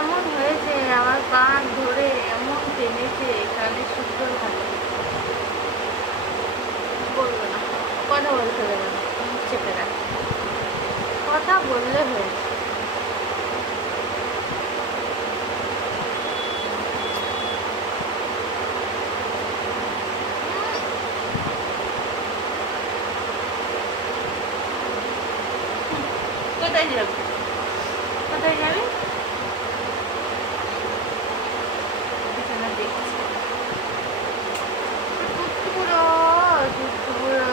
এমন হয়েছে আমার কান ধরে এমন টেনেছে কানে শুদ্ধ ভালো বলবো না, কথা বলতে দেবে না, চেপে রাখ, কথা বললে হয়েছে। কোথায় যাবি, কোথায় যাবি? পিছনে দেখছি পুরো পুরো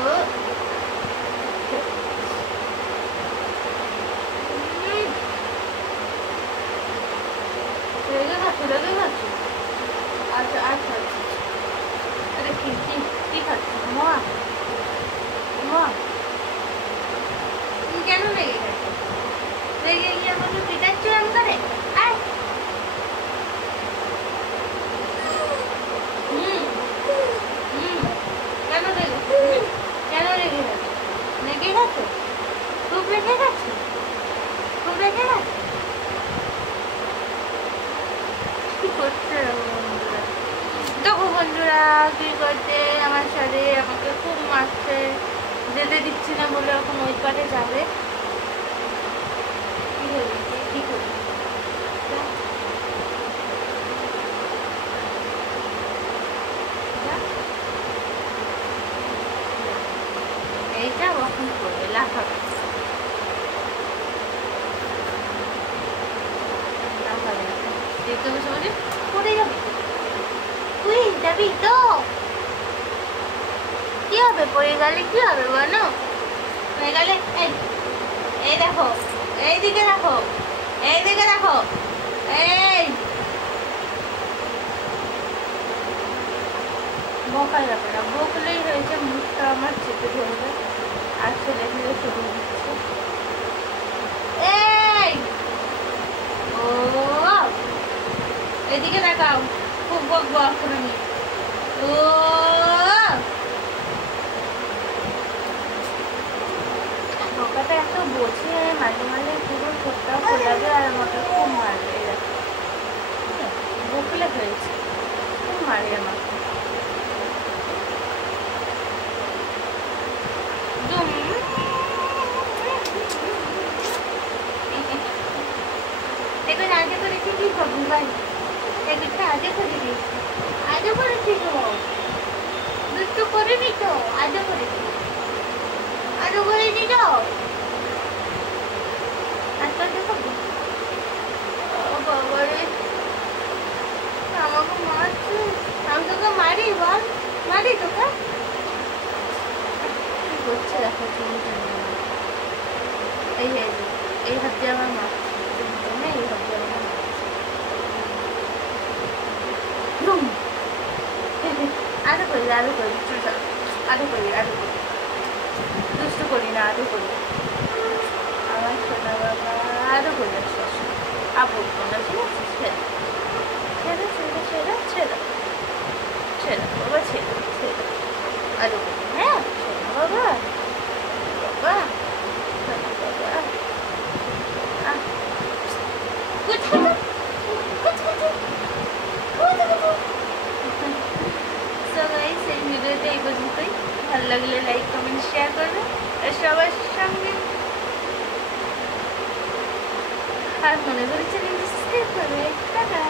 রেগে খাচ্ছি, রেগে খাচ্ছি। আচ্ছা আচ্ছা আচ্ছা, আরে কি কি কি খাচ্ছি মা? মা তুমি কেন রেগে খাচ্ছি? রেগে গিয়ে আমাকে পিটাচ্ছি আমি করে? আয় কেন রেগে, কেন রেগে গেছে? রেগে গেছে, খুব রেগে গেছে, খুব রেগে গেছে। কি করছে বন্ধুরা? দেখো বন্ধুরা কি করছে আমার সাথে, আমাকে খুব মারছে, যেতে দিচ্ছি না বলে এখন ওই পারে যাবে। কি করি, কি করি? এইটা কখন করবে, লাফাবে লাফাবে, দেখতে বসে বলছে পড়ে যাবি, তুই যাবি তো কি হবে, পড়ে গেলে কি হবে বলো? পড়ে গেলে এই এই দেখো, এইদিকে দেখো, এইদিকে দেখো, এই বকা যাবে না, বকলেই হয়েছে মুখটা আমার চেপে ধরবে আর ছেলে ফেলে শুরু হচ্ছে। এই ও এদিকে দেখাও, খুব বকবো এখন আমি। ও বকাটা এত বোঝে, মাঝে মাঝে পুরো ঠোঁটটা ফোলাবে আর আমাকে খুব মারবে। বকলে হয়েছে, খুব মারে আমাকে। দেখুন আগে করেছি কি করবো ভাই, দেখুন আগে করে দিয়েছি, আগে করেছি তো, দুটো করিনি তো, আগে করেছি, আগে করেছি তো। আজকে দেখো বাবা রে, আমাকে মারছে, আমি তোকে মারি বল, মারি তোকে? কি করছে দেখো, এই এই হাত দিয়ে আমার মারছে, এই হাত দিয়ে আমার মারছে। আরো করি, আরো করি, আরো করি, আরো করি, দুষ্টু করি না, আরো করি আমার সোনা বাবা, আরো করি। আপন না, ঠিক আছে, ছেড়ে ছেড়ে ছেড়ে ছেড়ে ছেড়ে বাবা, ছেড়ে ছেড়ে আরো করি। হ্যাঁ সোনা বাবা, বাবা বাবা এই ভিডিওটা এই পর্যন্তই। ভালো লাগলে লাইক কমেন্ট শেয়ার করবে আর সবার সঙ্গে, আর মনে করেছেন সাবস্ক্রাইব করবে। টাটা।